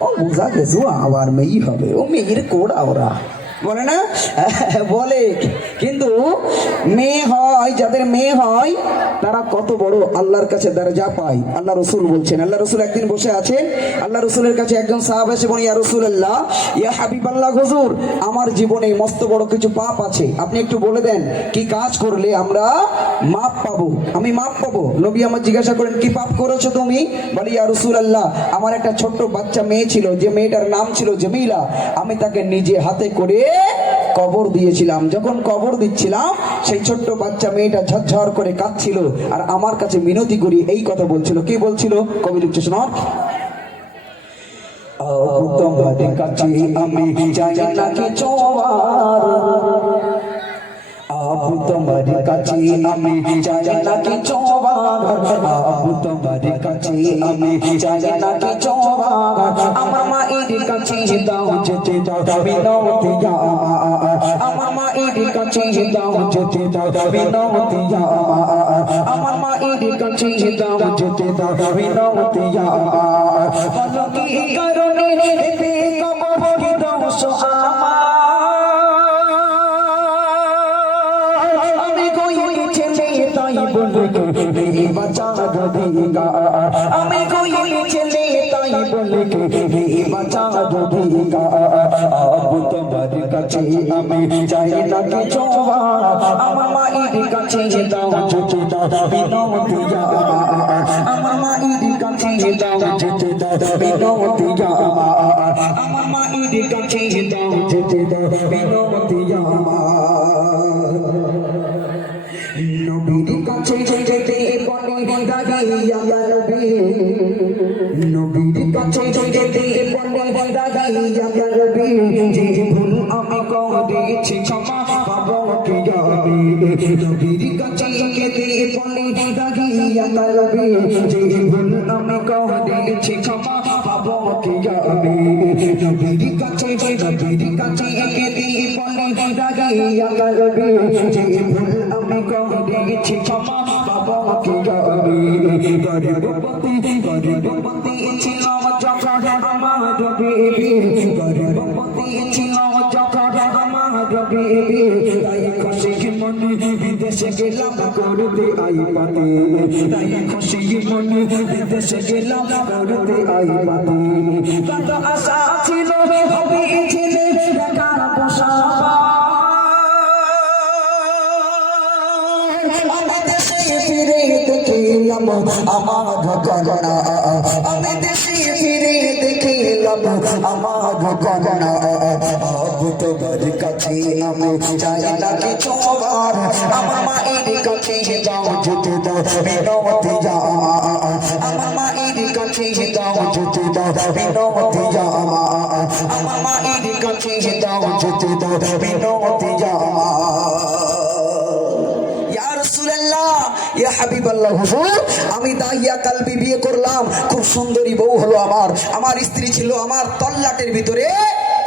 ও বোঝা গেছে ও আবার মেয়েই হবে। ও মেয়ের কোড়া ওরা। বলে না? বলে, কিন্তু মেয়ে হয়, যাদের মেয়ে হয়, তারা কত বড় আল্লাহর কাছে দরজা পায়। আল্লাহ রসুল বলছেন, আল্লাহ রসুল একদিন বসে আছেন, আল্লাহ রসুলের কাছে একজন সাহাব এসে বলে, ইয়া রসুল্লাহ ইয়া হাবিব আল্লাহ হুজুর, আমার জীবনে মস্ত বড় কিছু পাপ আছে। আপনি একটু বলে দেন, কি কাজ করলে আমরা মাপ পাবো? আমি মাপ পাবো? নবী আমার জিজ্ঞাসা করেন, কি পাপ করেছ তুমি? বলি, ইয়া রসুল আল্লাহ আমার একটা ছোট্ট বাচ্চা মেয়ে ছিল, যে মেয়েটার নাম ছিল জমিলা। আমি তাকে নিজে হাতে করে কবর দিয়েছিলাম। যখন কবর দিচ্ছিলাম, সেই ছোট্ট বাচ্চা মেয়েটা ঝরঝর করে কাঁদছিল আর আমার কাছে মিনতি করি এই কথা বলছিল। কি বলছিল? কবি লিখছে শোনো। তোমার কাছে আমি কাছে আমি চাই না কিছু আবু তোমার কাছে আমি চাই না কিছু আমার মায়ের কাছে দাও যেতে দাও, বিনতি আমার মায়ের কাছে দাও যেতে দাও, বিনতি আমার মায়ের কাছে দাও যেতে দাও, বিনতি কি কারণে কবর আমার বাঁচা যদি গা আবু তোমার কাছে আমি চাই না কিছু আমার মায়ের কাছে দাও যেতে দাও, বিনতি যা আমার মায়ের কাছে দাও যেতে দাও, বিনতি যা আমার মায়ের কাছে দাও যেতে দাও, বিনতি নবীর কাছে যেতে দাঁড়িয়ে নবী যে ভুল আমি করেছি, ক্ষমা পাবো কি যাবে নবীর কাছে যেতে বলে দাঁড়িয়ে নবী যে ভুল আমি করেছি, ক্ষমা পাবো কি যাবে নবীর কাছে নবীর কাছে যেতে বলে আমি গরিবপতি গরিবপতি ছিল যখন আমার বেবি গরিবপতি ছিল যখন আমার বেবি তাই খুশি মনে বিদেশে গেলাম করতে আই পাতে তাই খুশি মনে বিদেশে গেলাম করতে আই পাতে কত আশা ছিল হবে ছেলে দেখা পোষা দেখিলাম আমার গণনা আমি দেশে ফিরে দেখিলাম, আমার আবু তোমার কাছে আমি চাই না কিছু আর আমার মায়ের কাছে যাও, যেতে দাও, বিনতি যা আমার মায়ের কাছে যাও, যেতে দাও, বিনতি যা আমার মায়ের কাছে যাও, যেতে দাও, বিনতি যা ইয়া হাবিবাল্লাহ হুজুর, আমি দাইয়া কালবি বিয়ে করলাম। খুব সুন্দরী বউ হলো আমার। আমার স্ত্রী ছিল আমার তল্লাটের ভিতরে।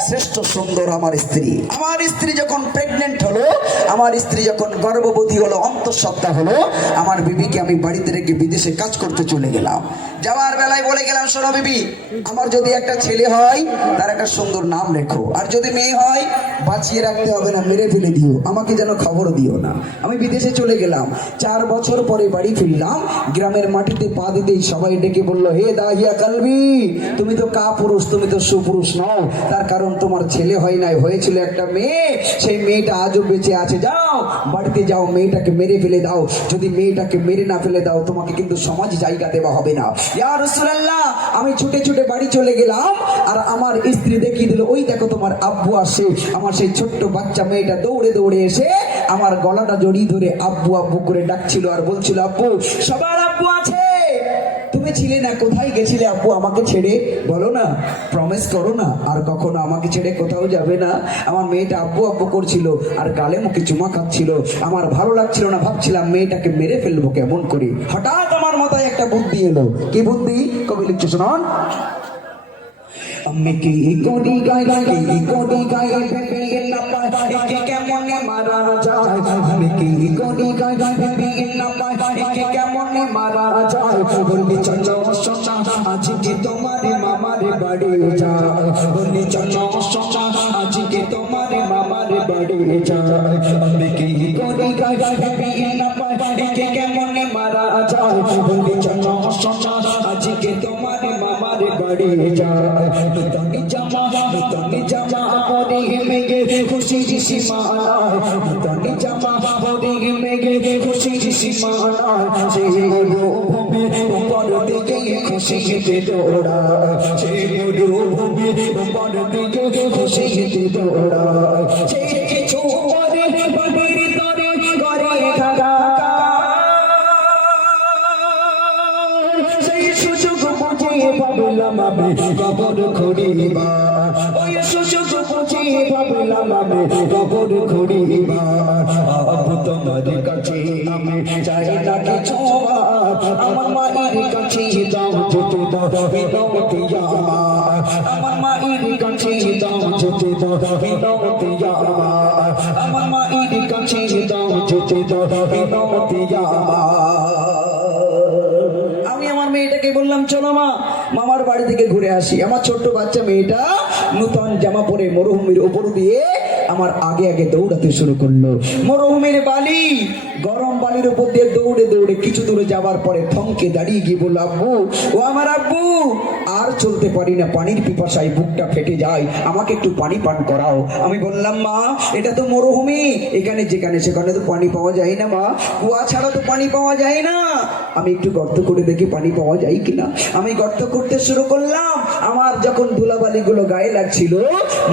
শ্রেষ্ঠ সুন্দর আমার স্ত্রী। আমার স্ত্রী যখন প্রেগনেন্ট হলো, আমার স্ত্রী যখন গর্ভবতী হলো, অন্তঃসত্ত্বা হলো, আমার বিবিকে আমি বাড়িতে রেখে বিদেশে কাজ করতে চলে গেলাম। যাওয়ার বেলায় বলে গেলাম, শোনো বিবি, আমার যদি একটা ছেলে হয়, তার একটা সুন্দর নাম রেখো। আর যদি মেয়ে হয়, বাঁচিয়ে রাখতে হবে না, মেরে ফেলে দিও। আমাকে যেন খবর দিও না। আমি বিদেশে চলে গেলাম। চার বছর পরে বাড়ি ফিরলাম। গ্রামের মাটিতে পা দিতেই সবাই ডেকে বলল, হে দাহিয়া কালবি, তুমি তো কা পুরুষ তুমি তো সুপুরুষ নও। তার কারণ তোমার ছেলে হয় নাই, হয়েছিল একটা মেয়ে, সেই মেয়েটা আজও বেঁচে আছে। যাও, বাড়িতে যাও, মেয়েটাকে মেরে ফেলে দাও। যদি মেয়েটাকে মেরে না ফেলে দাও, তোমাকে কিন্তু সমাজ জায়গা দেওয়া হবে না। রাসূলুল্লাহ, আমি ছুটে ছুটে বাড়ি চলে গেলাম, আর আমার স্ত্রী দেখিয়ে দিল, ওই দেখো তোমার আব্বু আসে আমার সেই ছোট্ট বাচ্চা মেয়েটা দৌড়ে দৌড়ে এসে আমার গলাটা জড়িয়ে ধরে আব্বু আব্বু করে ডাকছিল আর বলছিল, আব্বু, সবার আব্বু আছে? তুমি ছিলে না, কোথায় গেছিলে আপু? আমাকে ছেড়ে বলো না প্রমিস করো না, আর কখনো আমাকে ছেড়ে কোথাও যাবে না। আমার মেয়েটা আব্বু আব্বু করছিল, আর গালে মুখে চুমা খাচ্ছিল। আমার ভালো লাগছিল না, ভাবছিলাম মেয়েটাকে মেরে ফেলব কেমন করে। হঠাৎ আমার মাথায় একটা বুদ্ধি এলো। কি বুদ্ধি? কবি লিখছে, শোনান। আমি কি করি গাই? গাই কি করি গাই? ভেবে না পাই কে কেমন মারা যায়? আমি কি করি গাই? গাই ভেবে না পাই কে কেমন মারা যায়? বললি চলো সোনা, আজকে তোমার মামার বাড়ি যায় বললি চলো সোনা, আজকে তোমার মামার বাড়ি যায় আমি কি করি গাই? গাই ভেবে না পাই কে কেমন মারা যায়? বললি চলো সোনা খুশি সীমানায় নতুন জামা পরে মেগে খুশি সীমানায় সেই মরুভূমি উপর দিকে খুশিতে দৌড়া। সেই মরুভূমি উপর দিকে খুশিতে দৌড়া। সেই আমি কবর খুঁড়িবা ওই সুযোগ বুঝে ভাবলাম আমি কবর খুঁড়িবা আবু তোমার কাছে আমি চাই না কিছু। আমার মায়ের কাছে দাও যেতে দাও বিনতি আমার আমার মায়ের কাছে দাও যেতে দাও বিনতি আমার আমার মায়ের কাছে দাও যেতে দাও বিনতি আমার আমি আমার মেয়েটাকে বললাম চলো মা মামার বাড়ি থেকে ঘুরে আসি। আমার ছোট্ট বাচ্চা মেয়েটা নূতন জামা পরে মরুভূমির উপর দিয়ে আমার আগে আগে দৌড়াতে শুরু করল। মরুভূমির বালি গরম বালির উপর দিয়ে দৌড়ে দৌড়ে কিছু দূরে যাবার পরে থমকে দাঁড়িয়ে গিয়ে বলল, আব্বু, ও আমার আব্বু, আর চলতে পারি না। পানির পিপাসায় বুকটা ফেটে যায়। আমাকে একটু পানি পান করাও। আমি বললাম, মা, এটা তো মরুভূমি। এখানে যেখানে সেখানে তো পানি পাওয়া যায় না, মা। কুয়া ছাড়া তো পানি পাওয়া যায় না। আমি একটু গর্ত করে দেখি পানি পাওয়া যায় কিনা? আমি গর্ত করতে শুরু করলাম। আমার যখন ধুলাবালিগুলো গায়ে লাগছিল,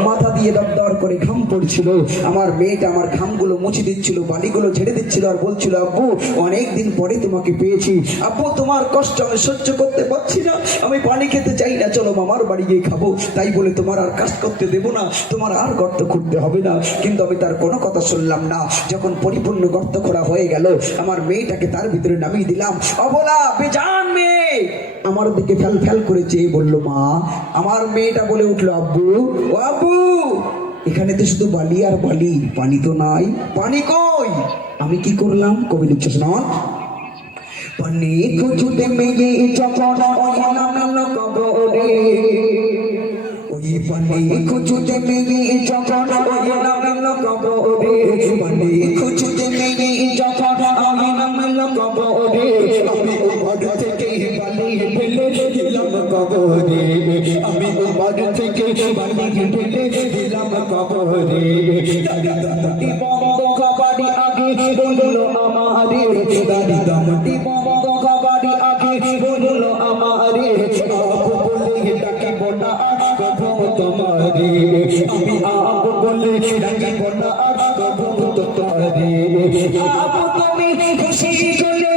মাথা দিয়ে দর দর করে ঘাম পড়ছিল, আমার মেয়েটা আমার ঘামগুলো মুছে দিচ্ছিল, বালিগুলো ছেড়ে দিচ্ছিল আর বলছিল, আব্বু অনেক দিন পরে তোমাকে পেয়েছি। আব্বু, তোমার কষ্ট আমি সহ্য করতে পারছি না। আমি পানি খেতে চাই না। চলো মামার বাড়ি গিয়ে খাব। তাই বলে তোমার আর কাজ করতে দেবো না। তোমার আর গর্ত খুঁড়তে হবে না। কিন্তু আমি তার কোনো কথা শুনলাম না। যখন পরিপূর্ণ গর্ত খোঁড়া হয়ে গেল, আমার মেয়েটাকে তার ভিতরে নামিয়ে দিলাম। অবলা বেজান মেয়ে। আমার দিকে ফেল ফেল করে চেয়ে বলল, মা, আমার মেয়েটা বলে উঠল, আব্বু, ও আব্বু, এখানে তো শুধু বালি আর বালি, পানি তো নাই, পানি কই? আমি কি করলাম? কবি লিখছে শোনান পানি খুঁজতে মেয়ে যখন ওই নামলো কবরে, ওই পানি খুঁজতে মেয়ে যখন ওই নামলো কবরে, পানি কবরে আমি উপর থেকে বালি ফেলে দিলাম কবরে কবাডি আগে বলল আমারে, দাড়ি দামটি কবাডি আগে বলল আমারে। আমি আপু তুমি খুশি করে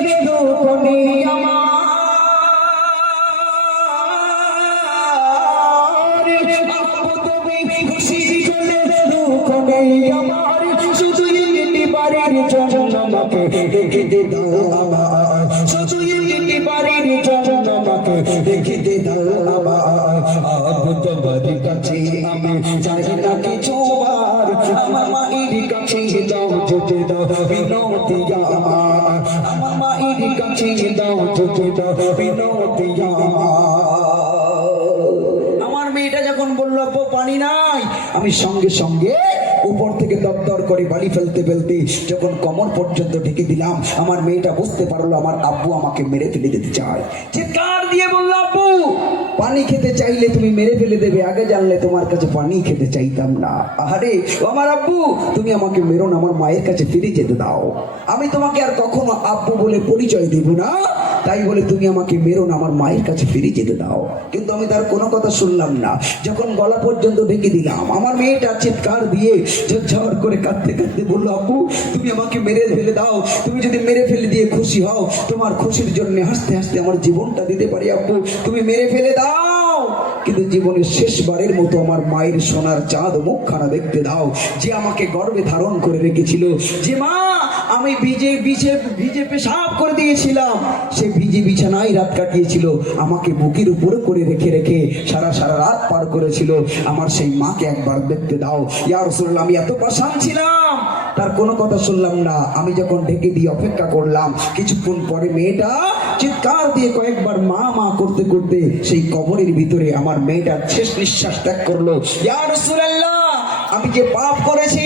আমার আমি চাই না কিছু আর আমার মায়ের কাছে যেতে দাও, বিনতি আমার। মায়ের কাছে যেতে দাও, বিনতি আমার। মেয়েটা যখন বলল পানি নাই। আমি সঙ্গে সঙ্গে উপর থেকে দরদর করে বাড়ি ফেলতে ফেলতে যখন কমর পর্যন্ত ঢেকে দিলাম, আমার মেয়েটা বুঝতে পারল, আমার আব্বু আমাকে মেরে ফেলে দিতে চায়। চিৎকার! দিয়ে বলল আপু পানি খেতে চাইলে তুমি মেরে ফেলে দেবে। আগে জানলে তোমার কাছে পানি খেতে চাইতাম না। আহারে আমার আব্বু, তুমি আমাকে মেরো না, আমার মায়ের কাছে ফিরে যেতে দাও। আমি তোমাকে আর কখনো আব্বু বলে পরিচয় দেব না। তাই বলে তুমি আমাকে মেরো না, আমার মায়ের কাছে ফিরে যেতে দাও। কিন্তু আমি তার কোনো কথা শুনলাম না। যখন গলা পর্যন্ত ঢেকে দিলাম, আমার মেয়েটা চিৎকার দিয়ে ঝরঝর করে কাঁদতে কাঁদতে বলল আব্বু তুমি আমাকে মেরে ফেলে দাও। তুমি যদি মেরে ফেলে দিয়ে খুশি হও, তোমার খুশির জন্য হাসতে হাসতে আমার জীবনটা দিতে পারি, আপু। তুমি মেরে ফেলে দাও। কিন্তু জীবনের শেষবারের মতো আমার মায়ের সোনার চাঁদ মুখখানা দেখতে দাও। যে আমাকে গর্বে ধারণ করে রেখেছিল, যে মা আমি ভিজে ভিজে ভিজে পেশাব করে দিয়েছিলাম। সে ভিজে বিছানায় রাত কাটিয়েছিল। আমাকে বুকের উপরে করে রেখে রেখে সারা সারা রাত পার করেছিল। আমার সেই মাকে একবার দেখতে দাও। ইয়ার রাসূলুল্লাহ, আমি এত পাশান ছিলাম। তার কোনো কথা শুনলাম না। আমি যখন ঢেকে দিয়ে অপেক্ষা করলাম, কিছুক্ষণ পরে মেয়েটা চিৎকার দিয়ে কয়েকবার মা মা করতে করতে সেই কবরের ভিতরে আমার মেয়েটা শেষ নিঃশ্বাস ত্যাগ করল। ইয়ার রাসূলুল্লাহ! আমি যে পাপ করেছি,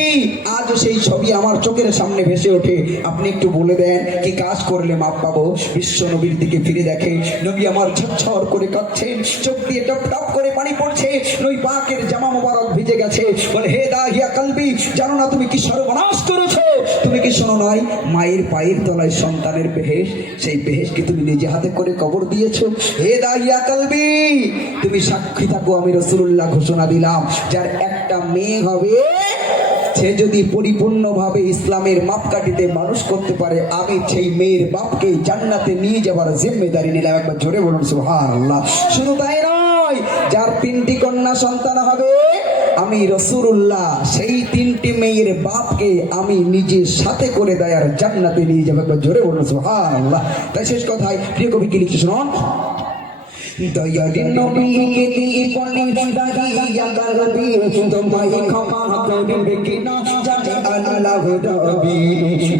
আজও সেই ছবি আমার চোখের সামনে ভেসে ওঠে। আপনি একটু বলে দেন, কি কাজ করলে মাপ পাবো? বিশ্ব নবীর দিকে ফিরে দেখে, নবী আমার ঝরঝর করে কাঁদছেন চোখ দিয়ে টপ টপ করে পানি পড়ছে, নই পাকের জামা মোবারক ভিজে গেছে। বলে, হে দাহিয়া কালবি, জানো না তুমি কি সর্বনাশ করেছ? তুমি কি শোনো নয় মায়ের পায়ের তলায় সন্তানের বেহেস সেই বেহেসকে তুমি নিজে হাতে করে কবর দিয়েছ? হে দাহিয়া কালবি, তুমি সাক্ষী থাকো, আমি রসুল্লাহ ঘোষণা দিলাম, যার একটা মেয়ে হবে, সে যদি পরিপূর্ণভাবে ইসলামের মাপকাঠিতে মানুষ করতে পারে, আমি সেই মেয়ের বাপকে জান্নাতে নিয়ে যাবার জিম্মেদারি নিলাম। একবার জোরে বলুন, সুবহানাল্লাহ। শুধু তাই নয়, যার তিনটি কন্যা সন্তান হবে, আমি রসুরুল্লাহ সেই তিনটি মেয়ের বাপকে আমি নিজের সাথে করে দেয় আর জান্নাতে নিয়ে যাব। একবার জোরে বলুন, সুবহানাল্লাহ। তাই শেষ কথায়, প্রিয় কবি, কি লিখছে শুনুন দয়ালি নবীকে দীপনে দাঁড়িয়া গলবি তোমায় ক্ষমা করবে কিনা জানে আল্লাহ রবি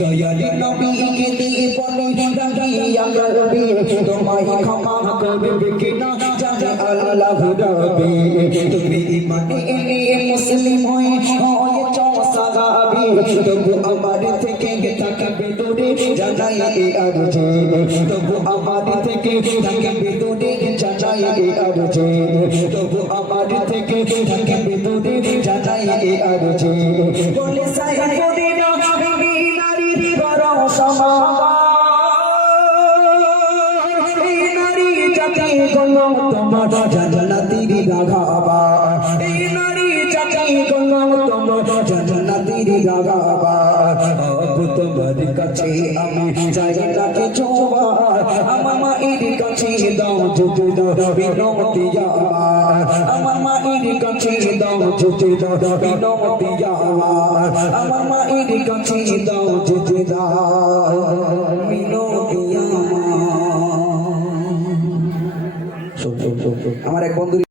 দয়ালি নবীকে দীপনে দাঁড়িয়া গলবি তোমায় ক্ষমা করবে কিনা জানে আল্লাহ রবি তুমি ইমানে মুসলিম হয়ে হয়েছ সাহাবি তবু আমার থেকে জানাই এ আরজে। বলে সাইফুদ্দিন বিবি নারী দিবর সমান এই নারী জাতি গল তোমার জান্নাতির রাগাবা এই নারী জাতি আবু তোমার কাছে আমি চাই না কিছু আমার মায়ের কাছে দাও যদি দাও, বিনমতি আমার মায়ের কাছে দাও যদি দাও, বিনমতি আমার মায়ের কাছে দাও যদি দাও, বিনমতি। আমার এক বন্ধু